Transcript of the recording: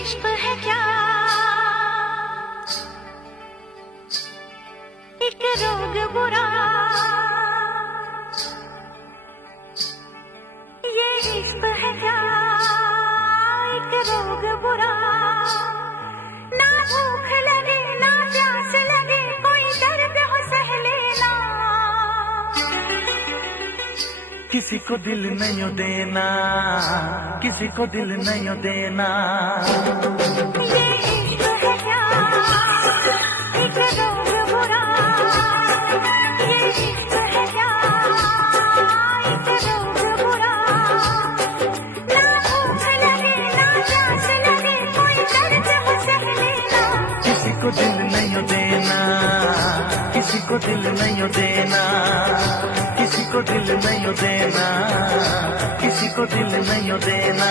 इश्क है क्या, एक रोग बुरा, ये इश्क है क्या, एक रोग बुरा। ना भूख लगे ना प्यास लगे, कोई दर्द हो सह लेना। किसी को दिल नहीं देना, किसी को दिल नहीं देना। ये इश्क है क्या, एक रोग बुरा, ये इश्क है क्या, एक रोग बुरा। ना भूख लगे ना प्यास लगे, कोई दर्द हो सह लेना। किसी को दिल नहीं देना, किसी को दिल नहीं देना, किसी को दिल नहीं देना, किसी को दिल नहीं देना।